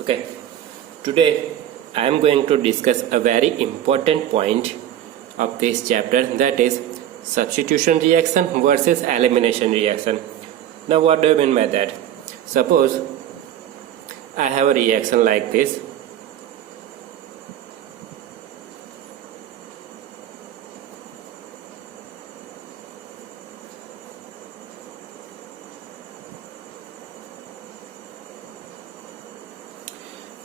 Okay, today I am going to discuss a very important point of this chapter, that is substitution reaction versus elimination reaction. Now what do you mean by that? Suppose I have a reaction like this.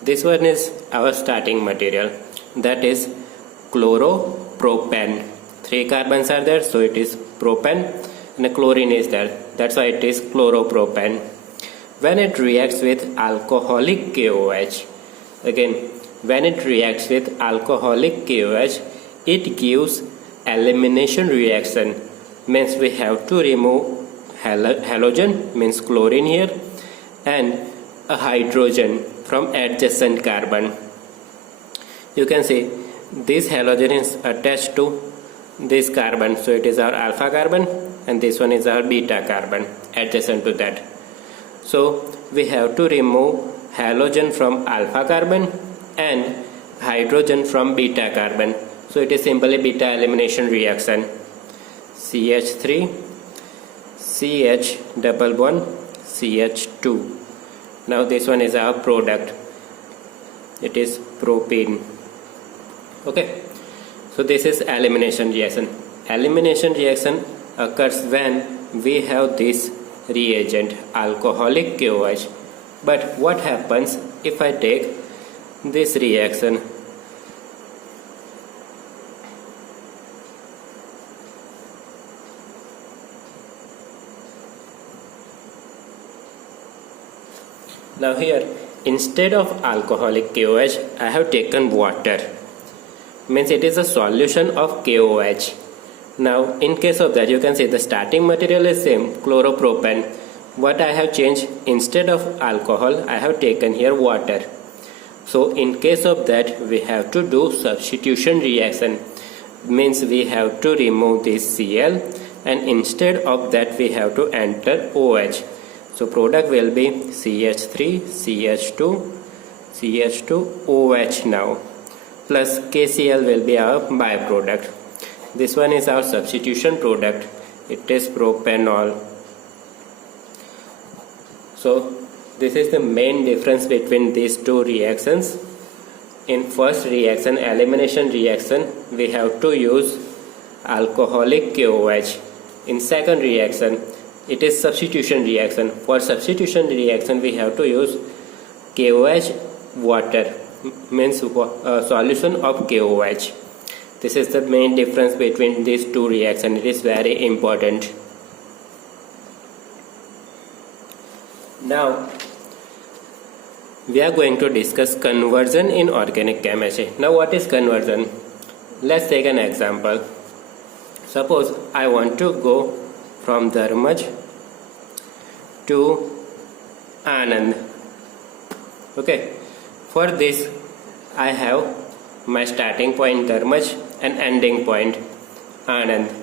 This one is our starting material, that is chloropropane. 3 carbons are there, so it is propane, and a chlorine is there, that's why it is chloropropane. When it reacts with alcoholic KOH, again, when it reacts with alcoholic KOH, it gives elimination reaction. Means we have to remove halogen, means chlorine here, and a hydrogen from adjacent carbon. You can see this halogen is attached to this carbon, so it is our alpha carbon, and this one is our beta carbon adjacent to that. So we have to remove halogen from alpha carbon and hydrogen from beta carbon. So it is simply beta elimination reaction. CH3 CH double bond CH2. Now this one is our product, it is propene. Okay, so this is elimination reaction. Elimination reaction occurs when we have this reagent alcoholic KOH. But what happens if I take this reaction? Now here, instead of alcoholic KOH, I have taken water. Means it is a solution of KOH. Now in case of that, you can see the starting material is same, chloropropane. What I have changed, instead of alcohol, I have taken here water. So in case of that, we have to do substitution reaction. Means we have to remove this Cl, and instead of that we have to enter OH. So product will be CH3, CH2, CH2, OH now, plus KCl will be our byproduct. This one is our substitution product, it is propanol. So this is the main difference between these two reactions. In first reaction, elimination reaction, we have to use alcoholic KOH. In second reaction, it is substitution reaction. For substitution reaction, we have to use KOH water, means solution of KOH. This is the main difference between these two reactions. It is very important. Now we are going to discuss conversion in organic chemistry. Now what is conversion? Let's take an example. Suppose I want to go from Dharmaj to Anand. Okay, for this I have my starting point Dharmaj and ending point Anand.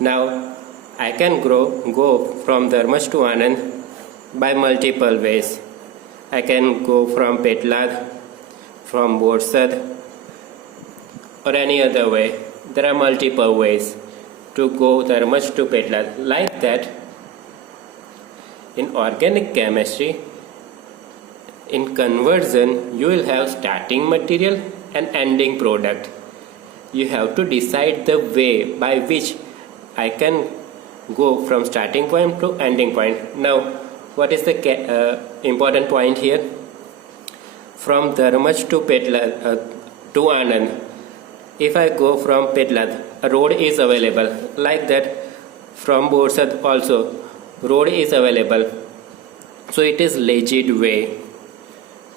Now I can go from Dharmaj to Anand by multiple ways. I can go from Petlad, from Borsad, or any other way. There are multiple ways to go Dharmaj to Petlad. Like that, in organic chemistry, in conversion, you will have starting material and ending product. You have to decide the way by which I can go from starting point to ending point. Now, what is the important point here? From Dharmaj to Petlad to Anand, if I go from Petlad, a road is available. Like that, from Borsad also, road is available. So it is legit way.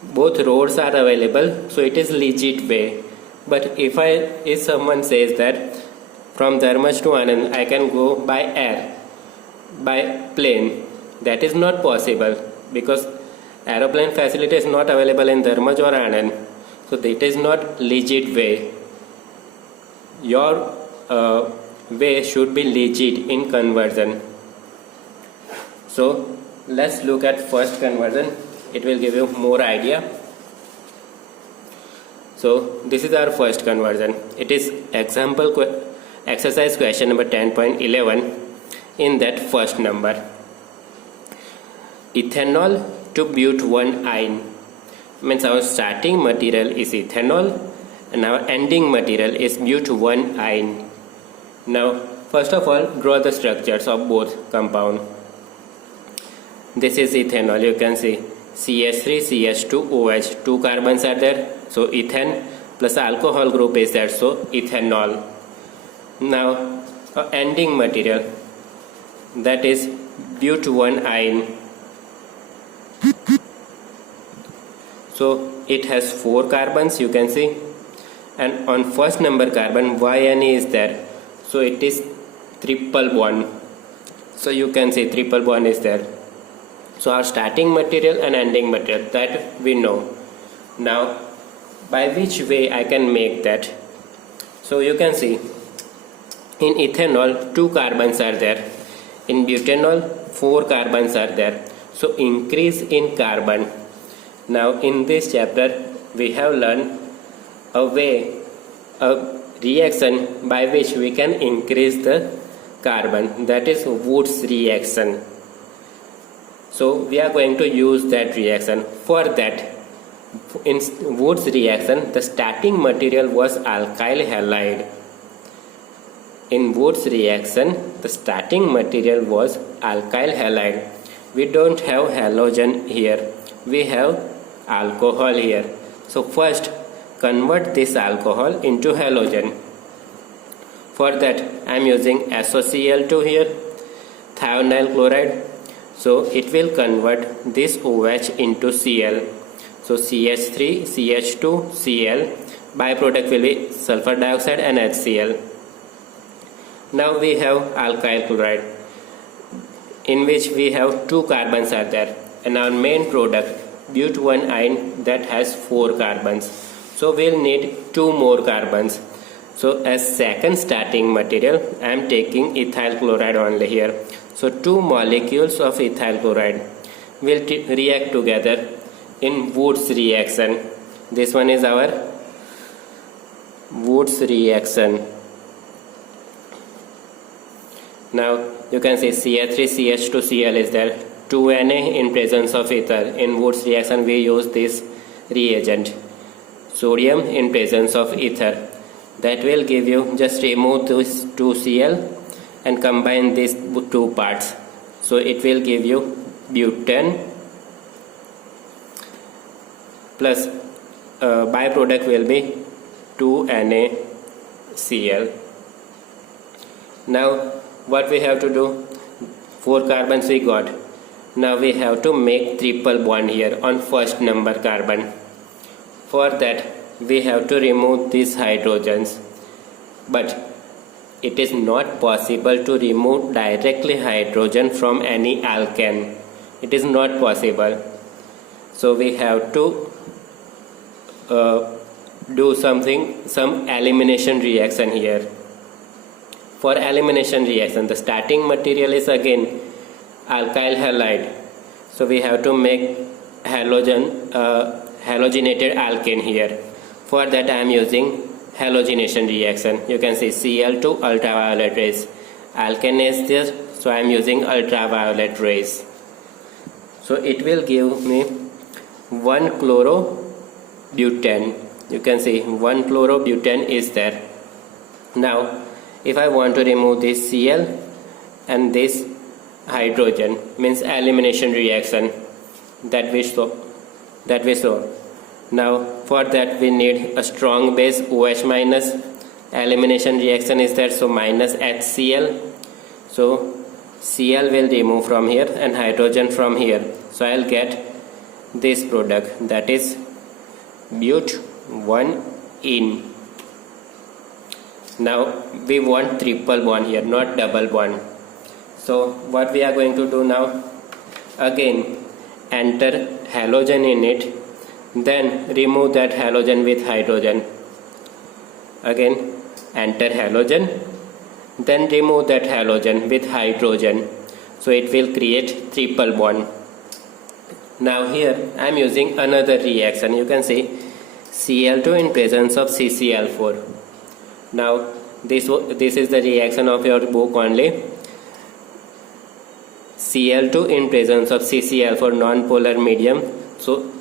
Both roads are available, so it is legit way. But if someone says that from Dharmaj to Anand I can go by air, by plane, that is not possible because aeroplane facility is not available in Dharmaj or Anand. So it is not legit way. Your way should be legit in conversion. So let's look at first conversion. It will give you more idea. So this is our first conversion. It is exercise question number 10.11 in that first number. Ethanol to but1-ine means our starting material is ethanol and our ending material is but1-ine. Now first of all, draw the structures of both compound. This is ethanol. You can see CH3 CH2 OH, 2 carbons are there, so ethane plus alcohol group is there, so ethanol. Now ending material, that is but1-ine. So it has 4 carbons, you can see, and on first number carbon YNE is there, so it is triple bond. So you can see triple bond is there. So our starting material and ending material, that we know. Now by which way I can make that? So you can see in ethanol 2 carbons are there, in butanol 4 carbons are there, so increase in carbon. Now in this chapter we have learned a reaction by which we can increase the carbon, that is Woods reaction. So we are going to use that reaction. For that, in Woods reaction, the starting material was alkyl halide. In Woods reaction, the starting material was alkyl halide. We don't have halogen here, we have alcohol here. So first convert this alcohol into halogen. For that I am using SOCl2 here, thionyl chloride. So it will convert this OH into Cl. So CH3 CH2 Cl, byproduct will be sulfur dioxide and HCl. Now we have alkyl chloride, in which we have 2 carbons are there, and our main product but1-ine, that has 4 carbons. So we'll need 2 more carbons. So as second starting material I am taking ethyl chloride only here. So 2 molecules of ethyl chloride will react together in Woods reaction. This one is our Woods reaction. Now you can see CH3CH2Cl is there, 2Na in presence of ether. In Woods reaction we use this reagent, sodium in presence of ether. That will give you, just remove this 2Cl and combine these 2 parts. So it will give you butane plus byproduct will be 2NaCl. Now what we have to do? 4 carbons we got. Now we have to make triple bond here on first number carbon. For that we have to remove these hydrogens, but it is not possible to remove directly hydrogen from any alkane. It is not possible. So we have to do some elimination reaction here. For elimination reaction, the starting material is again alkyl halide. So we have to make halogenated alkane here. For that I am using halogenation reaction. You can see Cl2 ultraviolet rays. Alkane is there, so I am using ultraviolet rays. So it will give me 1 chlorobutane. You can see 1 chlorobutane is there. Now if I want to remove this Cl and this hydrogen, means elimination reaction, that we saw. Now for that we need a strong base OH minus. Elimination reaction is there, so minus HCl. So Cl will remove from here and hydrogen from here. So I'll get this product, that is but1-ine. Now we want triple bond here, not double bond. So what we are going to do now? Again enter halogen in it, then remove that halogen with hydrogen. Again enter halogen, then remove that halogen with hydrogen. So it will create triple bond. Now here I am using another reaction. You can see Cl2 in presence of CCl4. Now this is the reaction of your book only. Cl2 in presence of CCl4 non-polar medium. So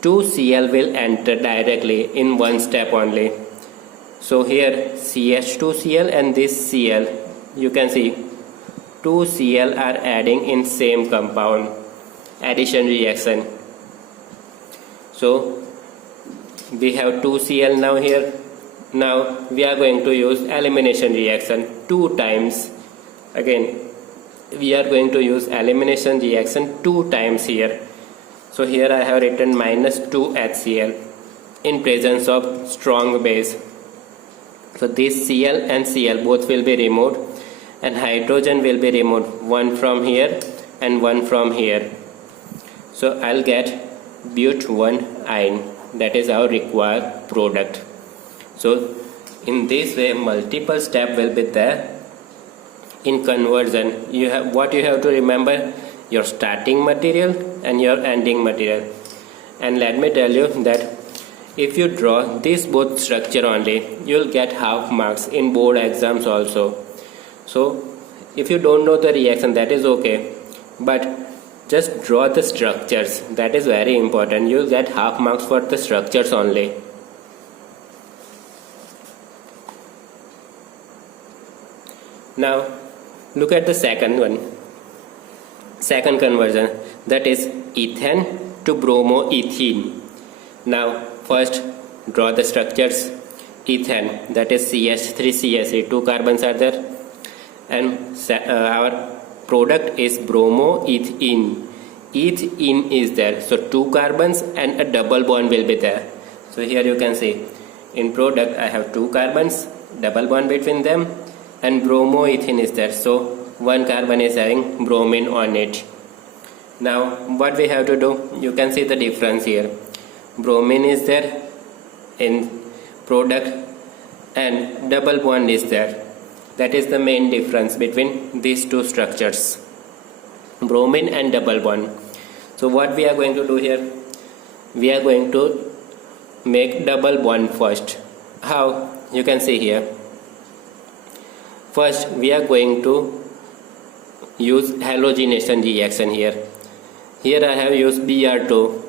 2Cl will enter directly in one step only. So here CH2Cl and this Cl, you can see 2Cl are adding in same compound, addition reaction. So we have 2Cl now here. Now we are going to use elimination reaction 2 times. Again we are going to use elimination reaction 2 times here. So here I have written minus 2 HCl in presence of strong base. So this Cl and Cl both will be removed and hydrogen will be removed, one from here and one from here. So I'll get but1-ine. That is our required product. So in this way multiple steps will be there in conversion. What you have to remember, your starting material and your ending material. And let me tell you that if you draw this both structure only, you will get half marks in board exams also. So if you don't know the reaction, that is okay, but just draw the structures. That is very important. You will get half marks for the structures only. Now look at the second one, second conversion, that is ethane to bromoethene. Now first draw the structures. Ethane, that is CH3CH3, 2 carbons are there, and our product is bromoethene. Ethene is there, so 2 carbons and a double bond will be there. So here you can see in product I have 2 carbons, double bond between them, and bromoethene is there, so 1 carbon is having bromine on it. Now what we have to do, you can see the difference here. Bromine is there in product and double bond is there. That is the main difference between these two structures, bromine and double bond. So what we are going to do here, we are going to make double bond first. How? You can see here. First we are going to use halogenation reaction here. Here I have used Br2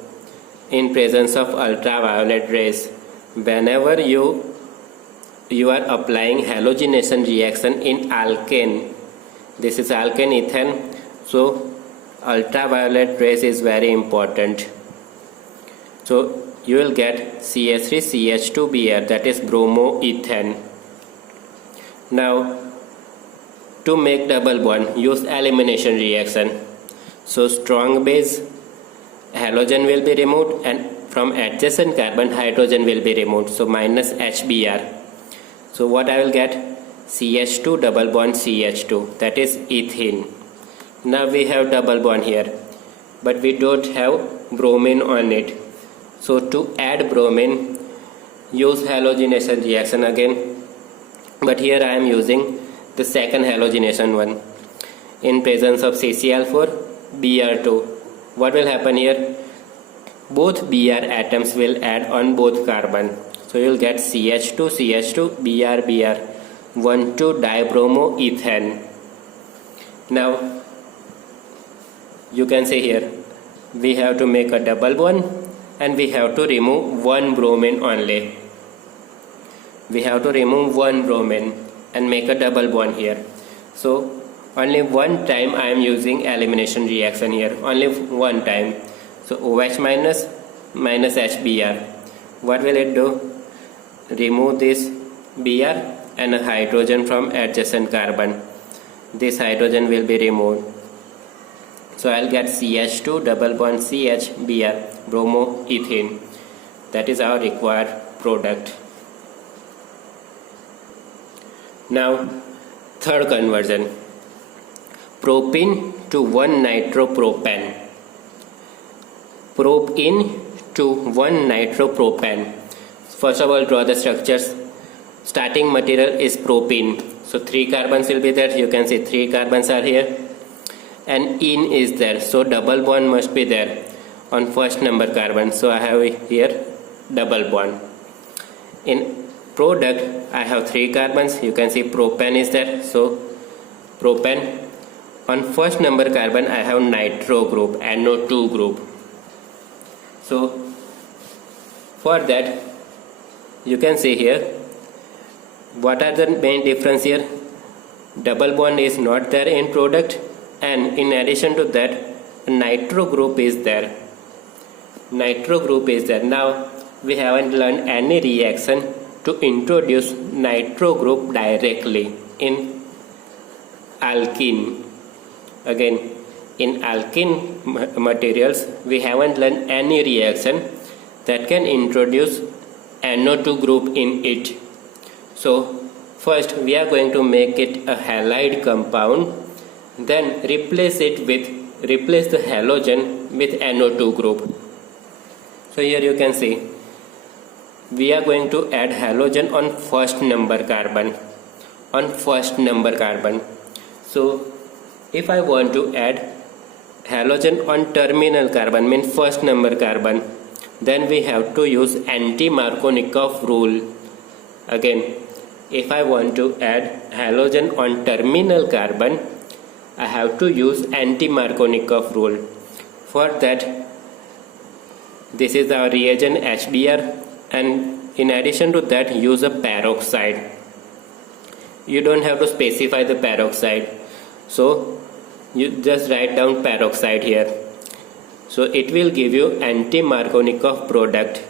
in presence of ultraviolet rays. Whenever you are applying halogenation reaction in alkane, this is alkane ethane, so ultraviolet rays is very important. So you will get CH3CH2Br, that is bromoethane. Now to make double bond, use elimination reaction. So strong base, halogen will be removed, and from adjacent carbon hydrogen will be removed, so minus HBr. So what I will get, CH2 double bond CH2, that is ethene. Now we have double bond here, but we don't have bromine on it. So to add bromine, use halogenation reaction again, but here I am using the second halogenation one in presence of CCl4, Br2. What will happen here? Both Br atoms will add on both carbon. So you will get CH2, CH2, Br, Br, 1,2 dibromoethane. Now you can see here, we have to make a double bond and we have to remove one bromine only. We have to remove one bromine and make a double bond here. So only one time I am using elimination reaction here, only one time. So OH minus minus HBr. What will it do? Remove this Br and a hydrogen from adjacent carbon. This hydrogen will be removed. So I'll get CH2 double bond CH Br, bromoethene. That is our required product. Now third conversion, propene to 1-nitropropane. Propene to 1-nitropropane. First of all, draw the structures. Starting material is propene, so 3 carbons will be there. You can see 3 carbons are here, and ene is there, so double bond must be there on first number carbon. So I have here double bond. In product I have 3 carbons. You can see propane is there. So propane, on first number carbon I have nitro group, NO2 group. So for that you can see here what are the main difference here. Double bond is not there in product, and in addition to that nitro group is there. Now we haven't learned any reaction to introduce nitro group directly in alkene. Again, in alkene materials we haven't learned any reaction that can introduce NO2 group in it. So first we are going to make it a halide compound, then replace the halogen with NO2 group. So here you can see we are going to add halogen on first number carbon. So if I want to add halogen on terminal carbon, means first number carbon, then we have to use anti-Markovnikov rule. Again, if I want to add halogen on terminal carbon, I have to use anti-Markovnikov rule. For that, this is our reagent HBr, and in addition to that use a peroxide. You don't have to specify the peroxide, so you just write down peroxide here. So it will give you anti-Markovnikov product,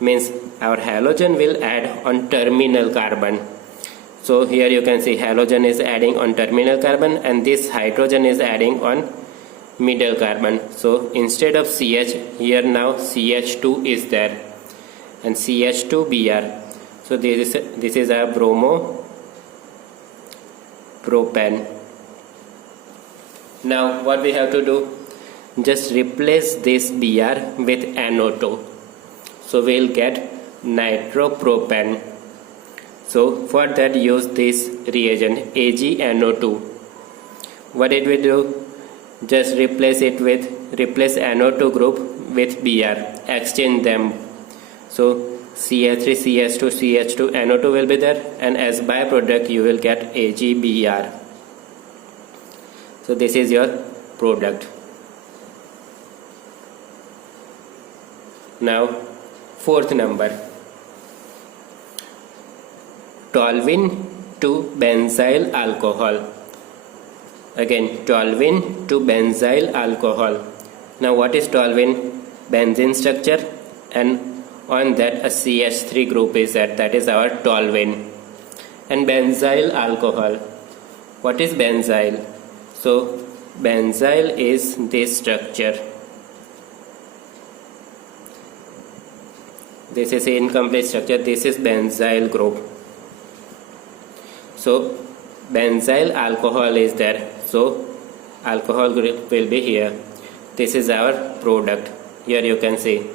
means our halogen will add on terminal carbon. So here you can see halogen is adding on terminal carbon and this hydrogen is adding on middle carbon. So instead of CH, here now CH2 is there and CH2Br. So this is our bromo propane. Now what we have to do, just replace this Br with NO2. So we'll get nitropropane. So for that use this reagent AgNO2. What it will do, just replace NO2 group with Br, exchange them. So CH3, CH2, CH2, NO2 will be there, and as byproduct you will get AgBr. So this is your product. Now fourth number, toluene to benzyl alcohol. Again, toluene to benzyl alcohol. Now what is toluene? Benzene structure, and on that a CH3 group is there, that is our toluene. And benzyl alcohol, what is benzyl? So benzyl is this structure. This is incomplete structure, this is benzyl group. So benzyl alcohol is there, so alcohol group will be here. This is our product. Here you can see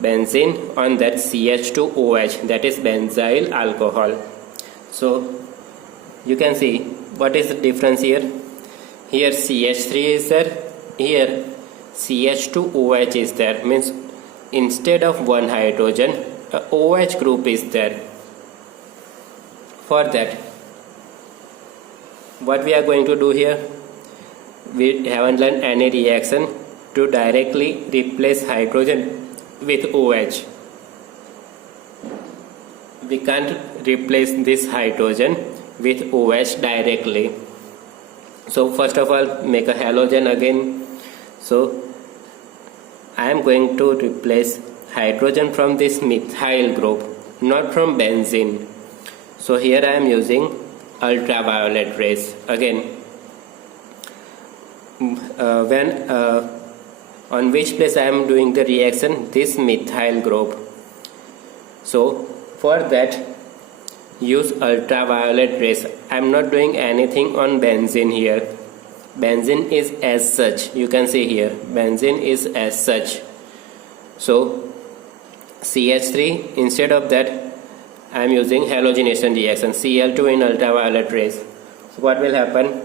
benzene on that CH2OH, that is benzyl alcohol. So you can see what is the difference here. Here CH3 is there, here CH2OH is there, means instead of one hydrogen a OH group is there. For that, what we are going to do here, we haven't learned any reaction to directly replace hydrogen with OH. We can't replace this hydrogen with OH directly. So first of all, make a halogen again. So I am going to replace hydrogen from this methyl group, not from benzene. So here I am using ultraviolet rays. Again, on which place I am doing the reaction? This methyl group. So for that use ultraviolet rays. I am not doing anything on benzene here. Benzene is as such, you can see here benzene is as such. So CH3, instead of that I am using halogenation reaction, Cl2 in ultraviolet rays. So what will happen?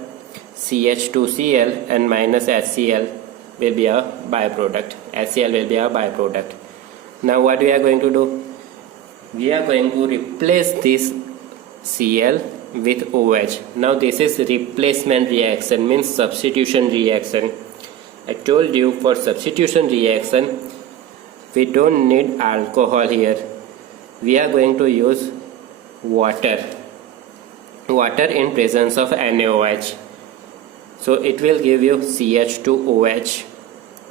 CH2Cl and minus HCl will be a byproduct. HCl will be a byproduct. Now what we are going to do? We are going to replace this Cl with OH. Now this is replacement reaction, means substitution reaction. I told you for substitution reaction we don't need alcohol here. We are going to use water in presence of NaOH. So it will give you CH2OH.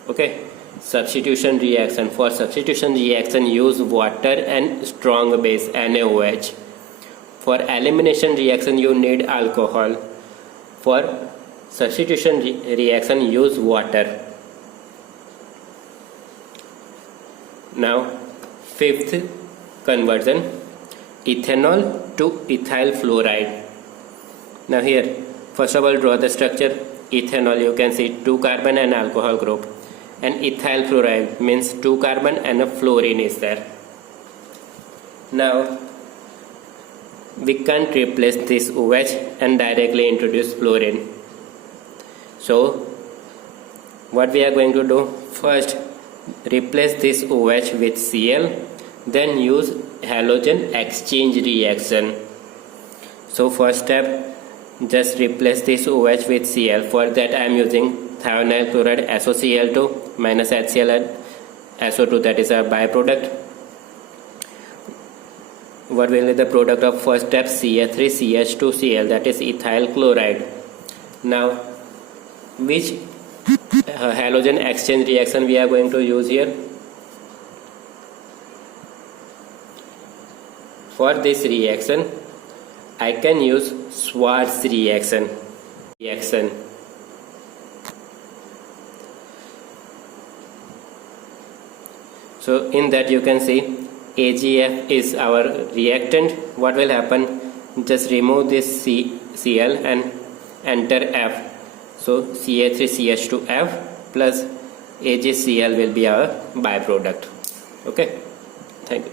Okay. Substitution reaction. For substitution reaction use water and strong base NaOH. For elimination reaction you need alcohol. For substitution reaction use water. Now fifth conversion, ethanol to ethyl fluoride. Now here first of all draw the structure. Ethanol, you can see 2 carbon and alcohol group, and ethyl fluoride means 2 carbon and a fluorine is there. Now we can't replace this OH and directly introduce fluorine. So what we are going to do? First replace this OH with Cl, then use halogen exchange reaction. So first step, just replace this OH with Cl. For that I am using thionyl chloride SOCl2 minus HCl and SO2, that is a byproduct. What will be the product of first step? CH3CH2Cl, that is ethyl chloride. Now which halogen exchange reaction we are going to use here? For this reaction I can use Schwarz reaction. So in that you can see AgF is our reactant. What will happen? Just remove this Cl and enter F. So CH3CH2F plus AgCl will be our byproduct. Okay, thank you.